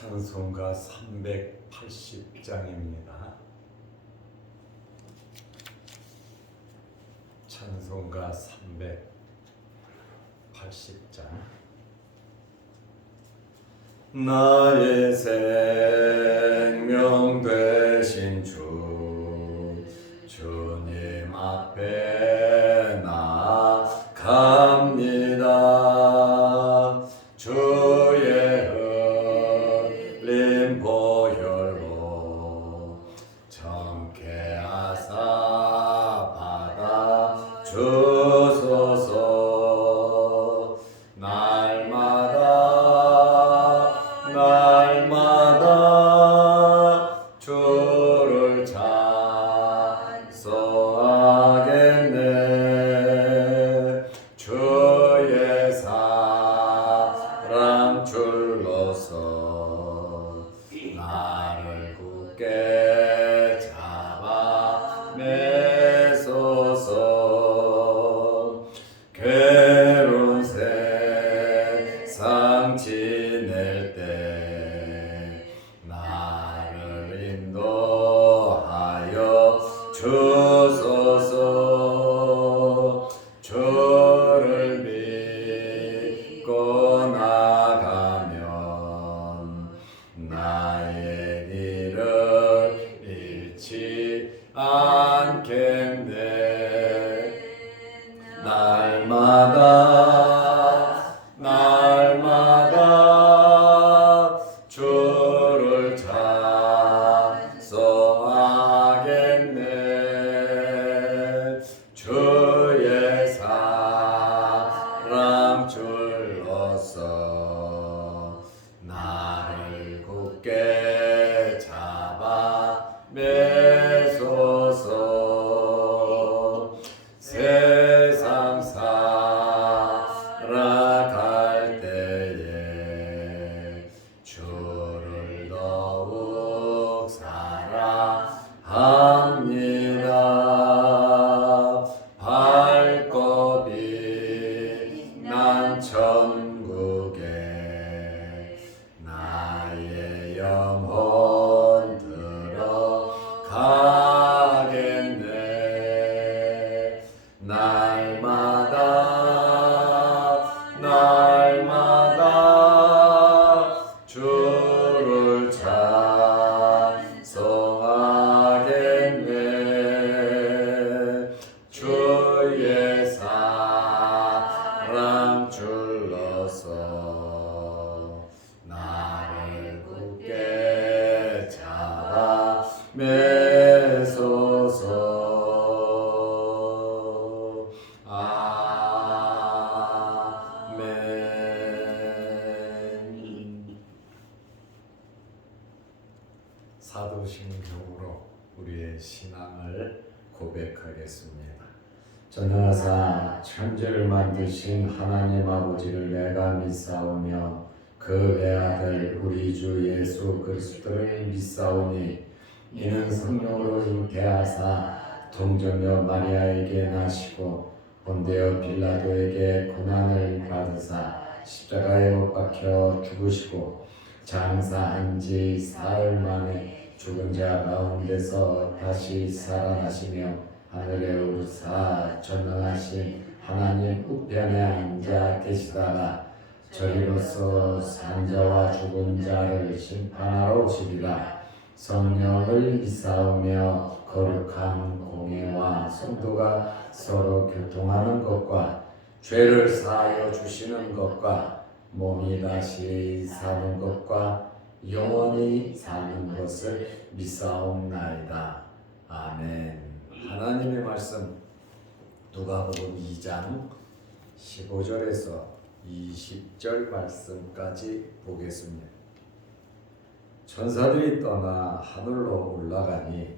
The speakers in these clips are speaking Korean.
찬송가 380장입니다. 찬송가 380장. 나의 생명 되신 주님 앞에 나아갑니다. 주의 흘린 보혈로 정케 하사 받아 주소서. 날마다 주를 찬송하겠네. 주의 사랑 줄로서 나를 굳게 잡아 매소서. 괴로운 세상 지낼 때 나를 인도하여 주소서. 주를 믿고 나가면 나의 길을 잃지 않겠네. 날마다 주를 찬송하겠네. 주의 사랑 줄로서 나를 굳게 잡아 매소서. 세상 살아갈 때에 주를 더욱 사랑합니다. 밝고 빛난 천국에 나의 영혼 들어가겠네. 날마다 주를 찬송하겠네. 주의 사랑 줄로서 나를 굳게 잡아 매소서. 사도신경으로 우리의 신앙을 고백하겠습니다. 전능하사 천지를 만드신 하나님 아버지를 내가 믿사오며 그 외아들 우리 주 예수 그리스도를 믿사오니 이는 성령으로 잉태하사 동정녀 마리아에게 나시고 본데요 빌라도에게 고난을 받으사 십자가에 못 박혀 죽으시고 장사한 지 사흘 만에 죽은 자 가운데서 다시 살아나시며 하늘에 오르사 전능하신 하나님 우편에 앉아 계시다가 저리로서 산자와 죽은 자를 심판하러 오시리라. 성령을 믿사오며 거룩한 공예와 성도가 서로 교통하는 것과 죄를 사하여 주시는 것과 몸이 다시 사는 것과 영원히 사는 것을 믿사옵나이다. 아멘. 하나님의 말씀 누가복음 2장 15절에서 20절 말씀까지 보겠습니다. 천사들이 떠나 하늘로 올라가니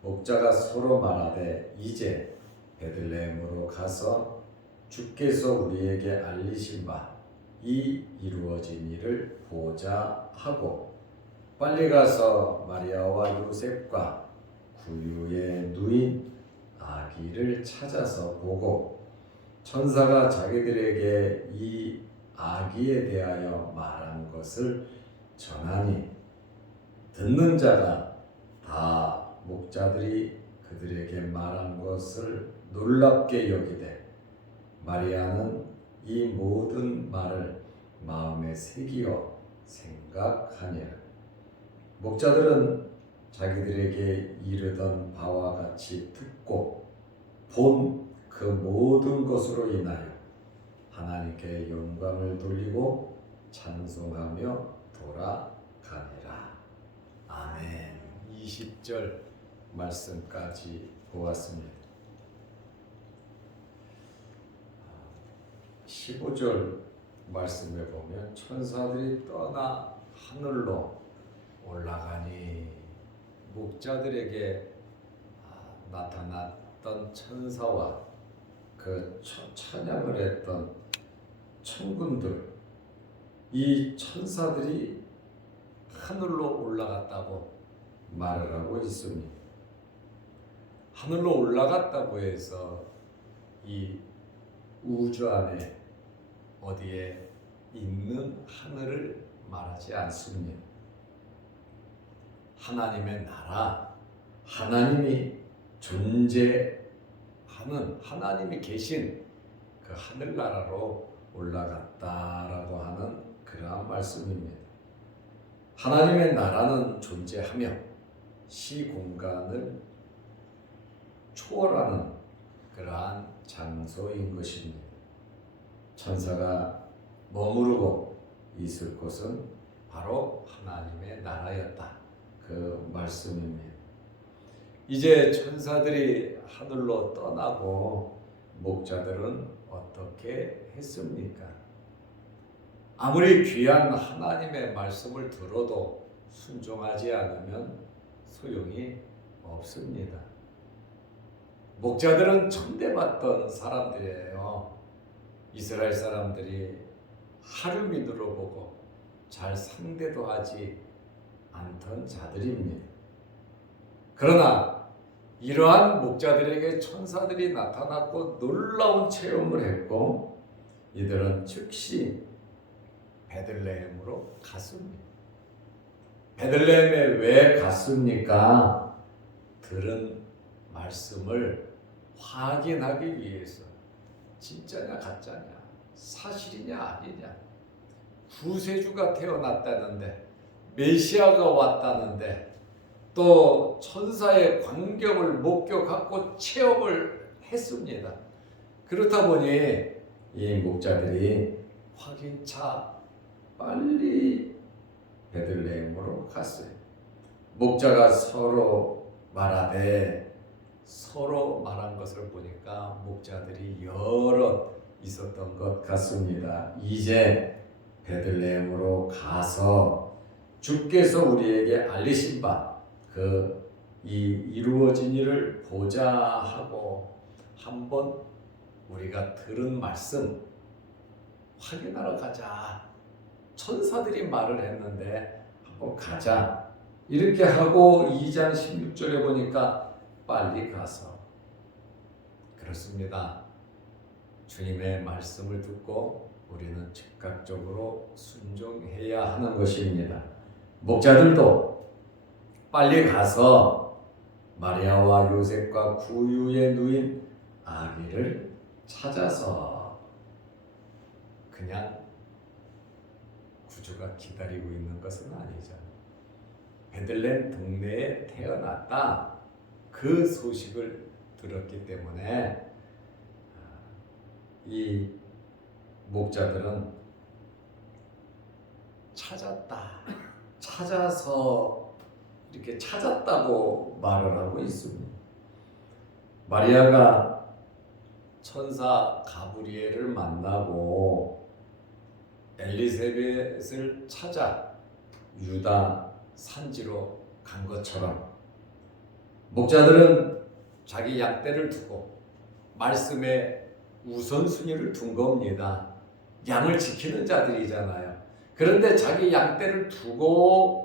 목자가 서로 말하되 이제 베들레헴으로 가서 주께서 우리에게 알리신 바 이 이루어진 일을 보자 하고 빨리 가서 마리아와 요셉과 구유에 누인 아기를 찾아서 보고 천사가 자기들에게 이 아기에 대하여 말한 것을 전하니 듣는 자가 다 목자들이 그들에게 말한 것을 놀랍게 여기되 마리아는 이 모든 말을 마음에 새기어 생각하니라. 목자들은 자기들에게 이르던 바와 같이 듣고 본 그 모든 것으로 인하여 하나님께 영광을 돌리고 찬송하며 돌아가니라. 아멘. 20절 말씀까지 보았습니다. 15절 말씀에 보면 천사들이 떠나 하늘로 올라가니 목자들에게 나타났던 천사와 그 찬양을 했던 천군들, 이 천사들이 하늘로 올라갔다고 말을 하고 있습니다. 하늘로 올라갔다고 해서 이 우주 안에 어디에 있는 하늘을 말하지 않습니다. 하나님의 나라, 하나님이 존재하는, 하나님이 계신 그 하늘나라로 올라갔다라고 하는 그러한 말씀입니다. 하나님의 나라는 존재하며 시공간을 초월하는 그러한 장소인 것입니다. 천사가 머무르고 있을 곳은 바로 하나님의 나라였다. 그 말씀입니다. 이제 천사들이 하늘로 떠나고 목자들은 어떻게 했습니까? 아무리 귀한 하나님의 말씀을 들어도 순종하지 않으면 소용이 없습니다. 목자들은 천대받던 사람들이에요. 이스라엘 사람들이 하루민으로 보고 잘 상대도 하지 않던 자들입니다. 그러나 이러한 목자들에게 천사들이 나타났고 놀라운 체험을 했고 이들은 즉시 베들레헴으로 갔습니다. 베들레헴에 왜 갔습니까? 들은 말씀을 확인하기 위해서 진짜냐 가짜냐, 사실이냐 아니냐, 구세주가 태어났다는데, 메시아가 왔다는데, 또 천사의 광경을 목격하고 체험을 했습니다. 그렇다 보니 이 목자들이 확인차 빨리 베들레헴으로 갔어요. 목자가 서로 말하되, 서로 말한 것을 보니까 목자들이 여럿 있었던 것 같습니다. 이제 베들레헴으로 가서 주께서 우리에게 알리신 바 그 이루어진 일을 보자 하고 한번 우리가 들은 말씀 확인하러 가자. 천사들이 말을 했는데 한번 가자. 이렇게 하고 2장 16절에 보니까 빨리 가서, 그렇습니다. 주님의 말씀을 듣고 우리는 즉각적으로 순종해야 하는 것입니다. 목자들도 빨리 가서 마리아와 요셉과 구유에 누인 아기를 찾아서, 그냥 구주가 기다리고 있는 것은 아니죠. 베들레헴 동네에 태어났다. 그 소식을 들었기 때문에 이 목자들은 찾아서 이렇게 찾았다고 말을 하고 있습니다. 마리아가 천사 가브리엘을 만나고 엘리사벳을 찾아 유다 산지로 간 것처럼 목자들은 자기 양떼를 두고 말씀에 우선순위를 둔 겁니다. 양을 지키는 자들이잖아요. 그런데 자기 양떼를 두고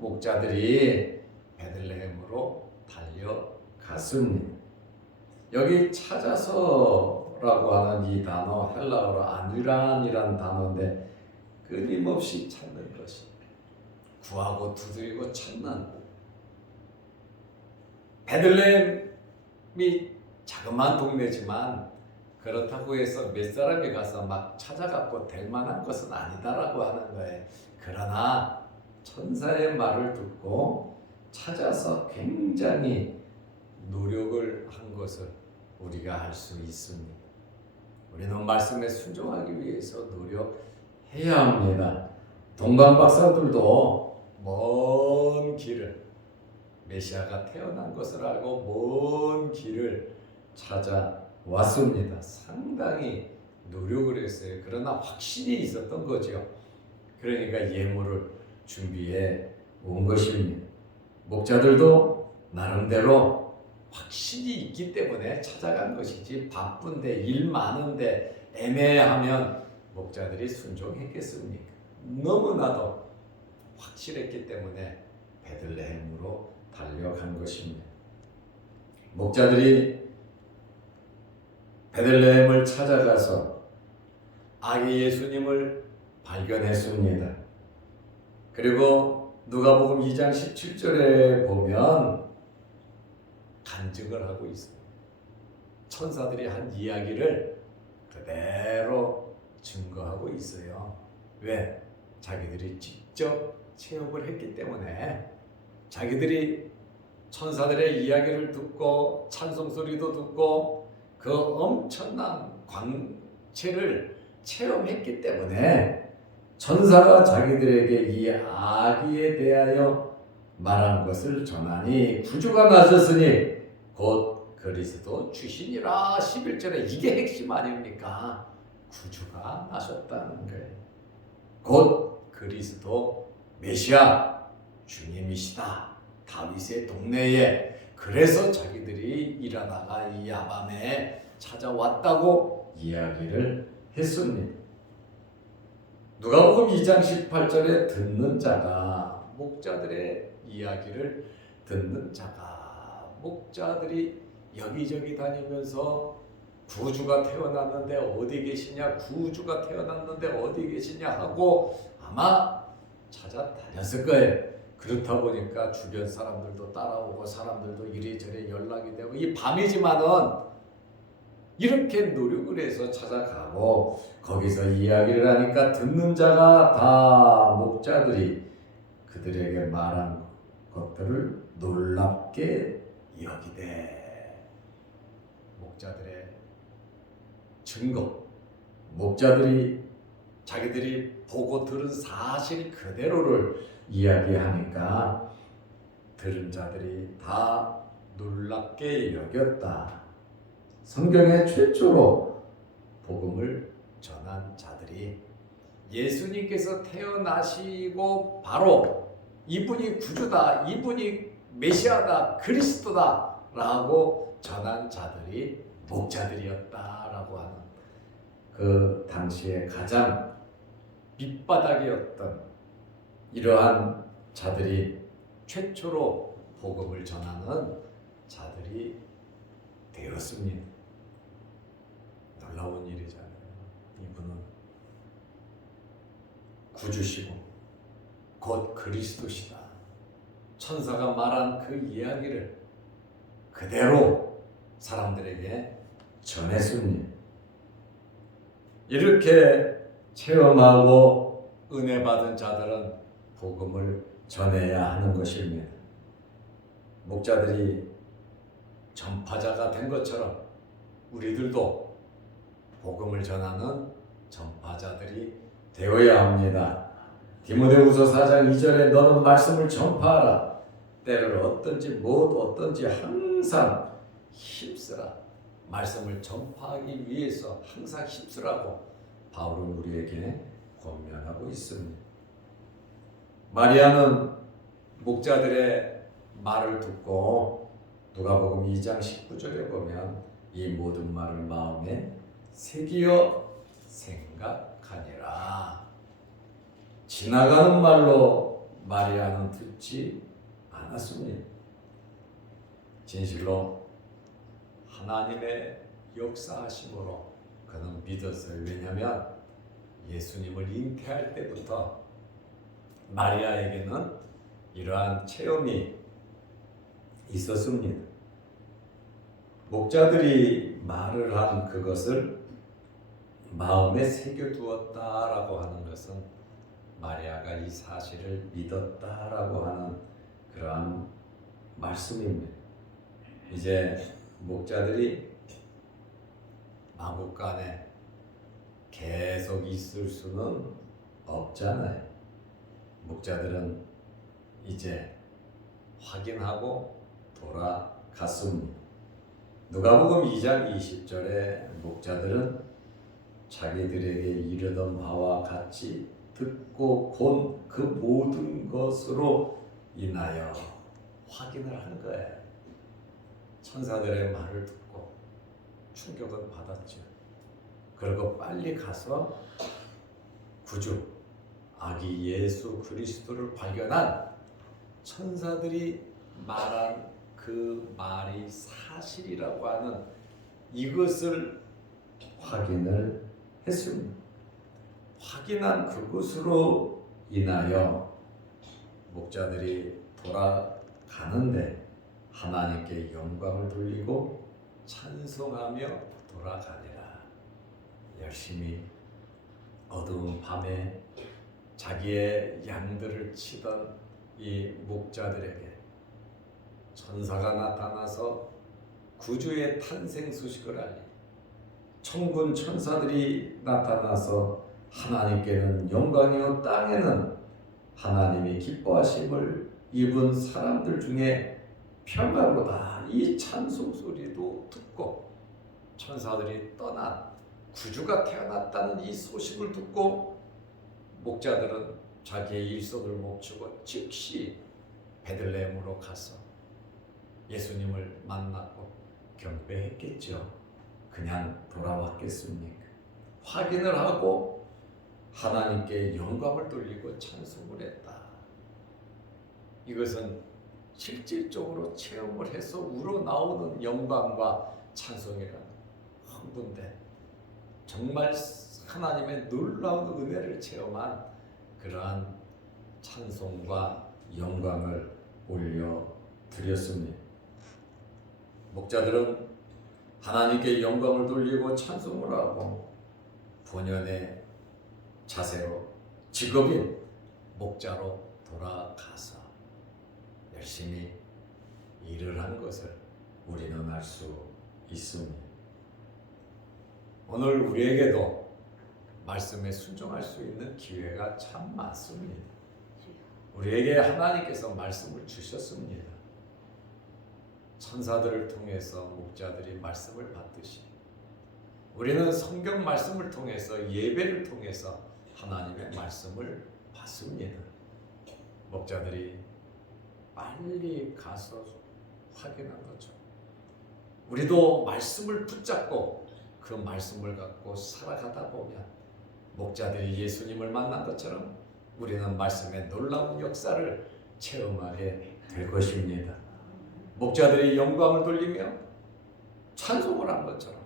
목자들이 베들레헴으로 달려갔습니다. 여기 찾아서라고 하는 이 단어, 헬라어로 아누란이라는 단어인데 끊임없이 찾는 것이, 구하고 두드리고 찾는 베들레헴이 자그마한 동네지만 그렇다고 해서 몇 사람이 가서 막 찾아갖고 될 만한 것은 아니다라고 하는 거예요. 그러나 천사의 말을 듣고 찾아서 굉장히 노력을 한 것을 우리가 알 수 있습니다. 우리는 말씀에 순종하기 위해서 노력해야 합니다. 동방 박사들도 먼 길을 메시아가 태어난 것을 알고 먼 길을 찾아왔습니다. 상당히 노력을 했어요. 그러나 확신이 있었던 거죠. 그러니까 예물을 준비해 온 것입니다. 목자들도 나름대로 확신이 있기 때문에 찾아간 것이지, 바쁜데 일 많은데 애매하면 목자들이 순종했겠습니까? 너무나도 확실했기 때문에 베들레헴으로 달려간 것입니다. 목자들이 베들레헴을 찾아가서 아기 예수님을 발견했습니다. 그리고 누가복음 2장 17절에 보면 간증을 하고 있습니다. 천사들이 한 이야기를 그대로 증거하고 있어요. 왜? 자기들이 직접 체험을 했기 때문에, 자기들이 천사들의 이야기를 듣고 찬송 소리도 듣고 그 엄청난 광채를 체험했기 때문에 천사가 자기들에게 이 아기에 대하여 말한 것을 전하니 구주가 나셨으니 곧 그리스도 주시니라. 11절에 이게 핵심 아닙니까? 구주가 나셨다는 거예요. 곧 그리스도 메시아 주님이시다. 다윗의 동네에. 그래서 자기들이 일하다가 이 야밤에 찾아왔다고 이야기를 했습니다. 누가복음 2장 18절에 듣는 자가, 목자들의 이야기를 듣는 자가, 목자들이 여기저기 다니면서 구주가 태어났는데 어디 계시냐, 구주가 태어났는데 어디 계시냐 하고 아마 찾아다녔을 거예요. 그렇다 보니까 주변 사람들도 따라오고 사람들도 이리저리 연락이 되고, 이 밤이지만은 이렇게 노력을 해서 찾아가고 거기서 이야기를 하니까 듣는 자가 다 목자들이 그들에게 말한 것들을 놀랍게 여기되, 목자들의 증거, 목자들이 자기들이 보고 들은 사실 그대로를 이야기하니까 들은 자들이 다 놀랍게 여겼다. 성경에 최초로 복음을 전한 자들이 예수님께서 태어나시고 바로 이분이 구주다, 이분이 메시아다, 그리스도다 라고 전한 자들이 목자들이었다라고 하는, 그 당시에 가장 밑바닥이었던 이러한 자들이 최초로 복음을 전하는 자들이 되었습니다. 놀라운 일이잖아요. 이분은 구주시고 곧 그리스도시다. 천사가 말한 그 이야기를 그대로 사람들에게 전했습니다. 이렇게 체험하고 은혜 받은 자들은 복음을 전해야 하는 것입니다. 목자들이 전파자가 된 것처럼 우리들도 복음을 전하는 전파자들이 되어야 합니다. 디모데후서 4장 2절에 너는 말씀을 전파하라. 때를 어떤지 못 어떤지 항상 힘쓰라. 말씀을 전파하기 위해서 항상 힘쓰라고 바울은 우리에게 권면하고 있습니다. 마리아는 목자들의 말을 듣고 누가복음 2장 19절에 보면 이 모든 말을 마음에 새기어 생각하니라. 지나가는 말로 마리아는 듣지 않았습니다. 진실로 하나님의 역사하심으로 그는 믿었어요. 왜냐하면 예수님을 잉태할 때부터 마리아에게는 이러한 체험이 있었습니다. 목자들이 말을 한 그것을 마음에 새겨두었다라고 하는 것은 마리아가 이 사실을 믿었다라고 하는 그러한 말씀입니다. 이제 목자들이 마국간에 계속 있을 수는 없잖아요. 목자들은 이제 확인하고 돌아갔습니다. 누가복음 2장 20절에 목자들은 자기들에게 이르던 바와 같이 듣고 본 그 모든 것으로 인하여 확인을 한 거예요. 천사들의 말을 듣고 충격을 받았죠. 그리고 빨리 가서 구주 아기 예수 그리스도를 발견한 천사들이 말한 그 말이 사실이라고 하는 이것을 확인을 했습니다. 확인한 그것으로 인하여 목자들이 돌아가는데 하나님께 영광을 돌리고 찬송하며 돌아가니라. 열심히 어두운 밤에 자기의 양들을 치던 이 목자들에게 천사가 나타나서 구주의 탄생 소식을 알리, 천군 천사들이 나타나서 하나님께는 영광이요 땅에는 하나님이 기뻐하심을 입은 사람들 중에 평강로다 이 찬송 소리도 듣고 천사들이 떠난 구주가 태어났다는 이 소식을 듣고 목자들은 자기의 일손을 멈추고 즉시 베들레헴으로 가서 예수님을 만났고 경배했겠죠. 그냥 돌아왔겠습니까? 확인을 하고 하나님께 영광을 돌리고 찬송을 했다. 이것은 실질적으로 체험을 해서 우러나오는 영광과 찬송이라는 흥분된 정말 하나님의 놀라운 은혜를 체험한 그러한 찬송과 영광을 올려드렸습니다. 목자들은 하나님께 영광을 돌리고 찬송을 하고 본연의 자세로 직업인 목자로 돌아가서 열심히 일을 한 것을 우리는 알 수 있습니다. 오늘 우리에게도 말씀에 순종할 수 있는 기회가 참 많습니다. 우리에게 하나님께서 말씀을 주셨습니다. 천사들을 통해서 목자들이 말씀을 받듯이 우리는 성경 말씀을 통해서 예배를 통해서 하나님의 말씀을 받습니다. 목자들이 빨리 가서 확인한 거죠. 우리도 말씀을 붙잡고 그 말씀을 갖고 살아가다 보면 목자들이 예수님을 만난 것처럼 우리는 말씀의 놀라운 역사를 체험하게 될 것입니다. 목자들이 영광을 돌리며 찬송을 한 것처럼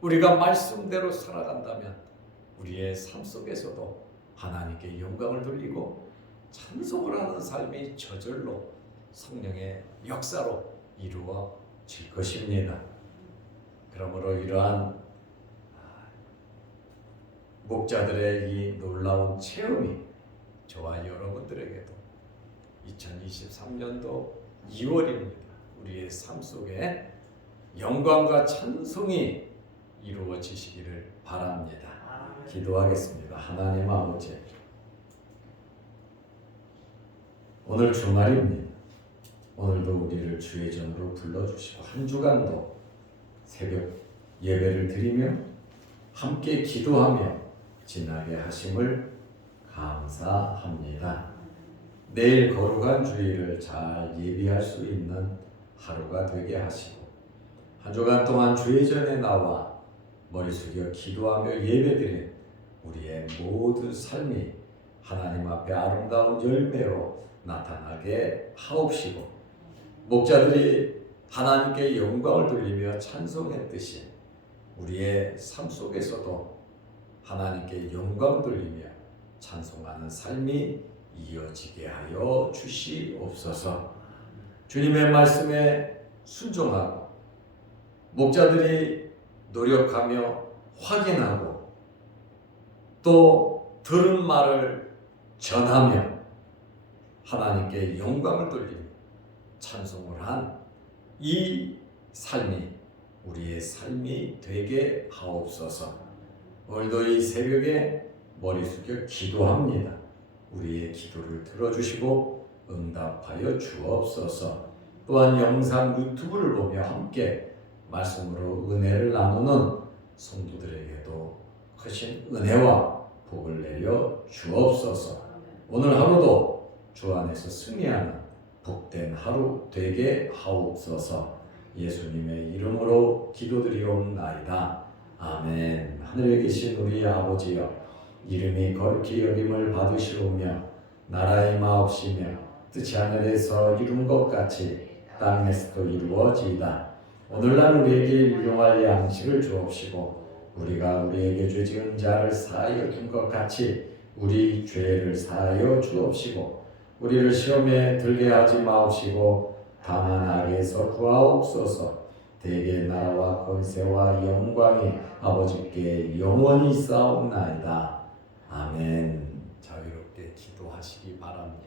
우리가 말씀대로 살아간다면 우리의 삶 속에서도 하나님께 영광을 돌리고 찬송을 하는 삶이 저절로 성령의 역사로 이루어질 것입니다. 그러므로 이러한 목자들의 이 놀라운 체험이 저와 여러분들에게도 2023년도 2월입니다. 우리의 삶 속에 영광과 찬송이 이루어지시기를 바랍니다. 기도하겠습니다. 하나님 아버지, 오늘 주말입니다. 오늘도 우리를 주의 전으로 불러주시고 한 주간도 새벽 예배를 드리며 함께 기도하며 지나게 하심을 감사합니다. 내일 거룩한 주일을 잘 예비할 수 있는 하루가 되게 하시고 한 주간 동안 주의 전에 나와 머리 숙여 기도하며 예배드린 우리의 모든 삶이 하나님 앞에 아름다운 열매로 나타나게 하옵시고 목자들이 하나님께 영광을 돌리며 찬송했듯이 우리의 삶 속에서도 하나님께 영광 돌리며 찬송하는 삶이 이어지게 하여 주시옵소서. 주님의 말씀에 순종하고 목자들이 노력하며 확인하고 또 들은 말을 전하며 하나님께 영광을 돌리며 찬송을 한 이 삶이 우리의 삶이 되게 하옵소서. 오늘도 이 새벽에 머리 숙여 기도합니다. 우리의 기도를 들어주시고 응답하여 주옵소서. 또한 영상 유튜브를 보며 함께 말씀으로 은혜를 나누는 성도들에게도 크신 은혜와 복을 내려 주옵소서. 오늘 하루도 주 안에서 승리하는 복된 하루 되게 하옵소서. 예수님의 이름으로 기도드리옵나이다. 아멘. 하늘에 계신 우리 아버지여, 이름이 거룩히 여김을 받으시오며 나라의 마옵시며 뜻이 하늘에서 이룬 것 같이 땅에서도 이루어지이다. 오늘날 우리에게 일용할 양식을 주옵시고 우리가 우리에게 죄 지은 자를 사하여 준 것 같이 우리 죄를 사하여 주옵시고 우리를 시험에 들게 하지 마옵시고 다만 악에서 구하옵소서. 대개 나라와 권세와 영광이 아버지께 영원히 쌓옵나이다. 아멘. 자유롭게 기도하시기 바랍니다.